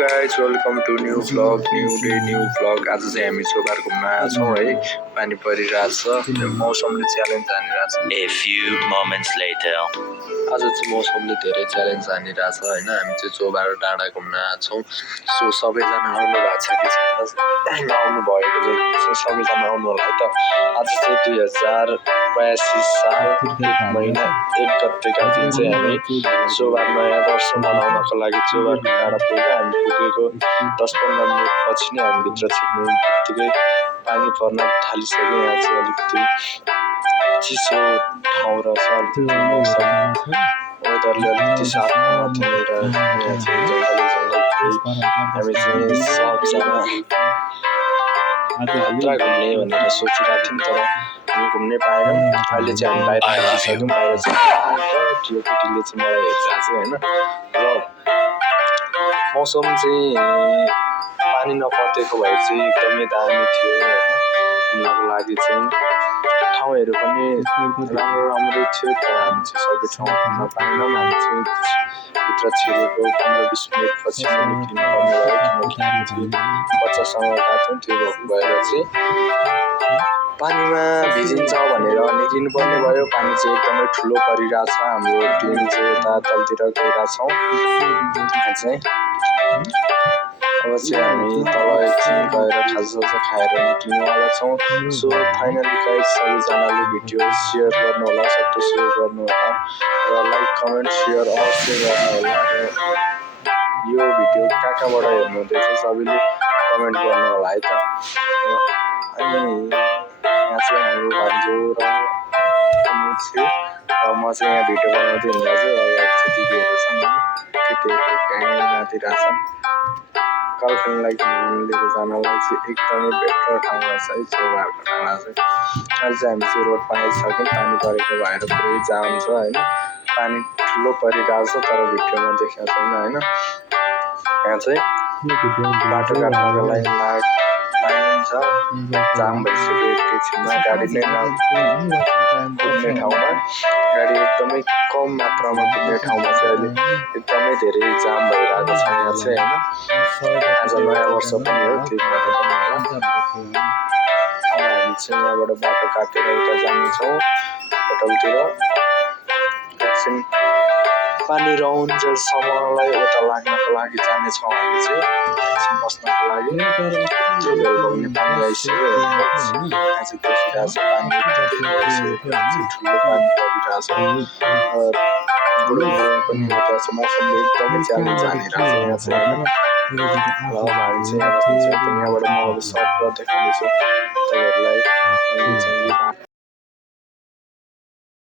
Guys welcome to new vlog new day new vlog. आज चाहिँ हामी चोबार घुम्न आएको छौँ है। पानी परिरहेछ, मौसमले challenge हानिरहेछ। A few moments later. आज चाहिँ मौसमले धेरै च्यालेन्ज हानिरहेछ होइन। हामी चाहिँ चोबार डाँडा घुम्न आएको छौँ। सो सबैजना आउनु भएको छ कि छैन, नआउनु भएको चाहिँ सबैजना आउनु होला है त। आज चाहिँ 2082 साल 1 महिना 1 गतेका दिन चाहिँ हामी चोबार नयाँ वर्ष मनाउनको लागि चोबार डाँडा पुगेको। हामी पुगेको 10-15 मिनट पछि नै हामी भित्र छिर्नु बित्तिकै पानी पर्न थालिसक्यो। यहाँ चाहिँ अलिकति चिसो ठाउँ रहेछ, अलिकति मौसम वेदरले अलिकति साथ नदिएर यहाँ चाहिँ जङ्गल हामी चाहिँ सबजना यात्रा घुम्ने भनेर सोचिरहेको थियौँ, तर हामी घुम्नै पाएनौँ। अहिले चाहिँ हामी बाहिर आइसक्यौँ। बाहिर चाहिँ ठुलो केटीले चाहिँ मलाई हेर्छ होइन। र मौसम चाहिँ पानी नपरेको भए चाहिँ एकदमै दामी थियो होइन। घुम्नको लागि चाहिँ ठाउँहरू पनि राम्रै थियो, तर हामी चाहिँ सबै ठाउँ घुम्न पाएनौँ। हामी चाहिँ भित्र छिरेको 15-20 मिनट पछि निक्लिनु पर्ने भयो, किनकि बच्चासँग गएको थियौँ। त्यो भएर चाहिँ पानीमा भिजिन्छ भनेर निक्लिनु पर्ने भयो। पानी चाहिँ एकदमै ठुलो परिरहेछ। हाम्रो टिम चाहिँ यता तलतिर गइरहेछौँ। चाहिँ अब चाहिँ हामी तल एकछिन गएर खाजासाजा खाएर निक्लिनुवाला छौँ। सो फाइनली गाइस सबैजनाले भिडियो सेयर गर्नु होला, सक्दो सेयर गर्नु होला र लाइक कमेन्ट सेयर अवश्य गर्नु होला। र यो भिडियो कहाँबाट हेर्नु हुँदैछ सबैले कमेन्ट गर्नु होला है त। अनि यहाँ चाहिँ हाम्रो भान्जो र अनुज छ र म चाहिँ यहाँ भिडियो बनाउँदै हुँदा चाहिँ अगाडि चाहिँ दिदीहरू छन्, केटीहरू गाई नाचिरहेछन्। गर्लफ्रेन्डलाई घुम्नु लिएर जानलाई चाहिँ एकदमै बेटर ठाउँ रहेछ है चोबारको डाँडा चाहिँ। अहिले चाहिँ हामी चाहिँ रोड पाइसक्यौँ। पानी परेको भएर पुरै जाम छ होइन। पानी ठुलो परिरहेछ तर भिडियोमा देखाएको छैन होइन। यहाँ चाहिँ बाटो काट्नको लागि लाइन छ, जाम भइसक्यो। एकैछिनमा गाडी नै नकुद्ने ठाउँमा, गाडी एकदमै कम मात्रामा कुद्ने ठाउँमा चाहिँ अहिले एकदमै धेरै जाम भइरहेको छ यहाँ चाहिँ होइन। आज नयाँ वर्ष पनि हो, त्यही भएर पनि होला। अब हामी चाहिँ यहाँबाट बाटो काटेर उता जानेछौँ होटलतिर। एकछिन पानी रहन्जेलसम्मलाई उता लाग्नको लागि जानेछौँ हामी चाहिँ एकछिन बस्नको लागि। त्यो भेल बग्ने पानी आइसक्यो। यहाँ चाहिँ देखिरहेछ पानी ठुलो पानी परिरहेछ, गुडुङ पनि हुँदैछ। मौसमले एकदमै च्यालेन्ज हानिरहेछ यहाँ चाहिँ होइन। र अब हामी चाहिँ यहाँ बस्नेछौँ। यहाँबाट म अब सर्ट देखाउँदैछु तपाईँहरूलाई।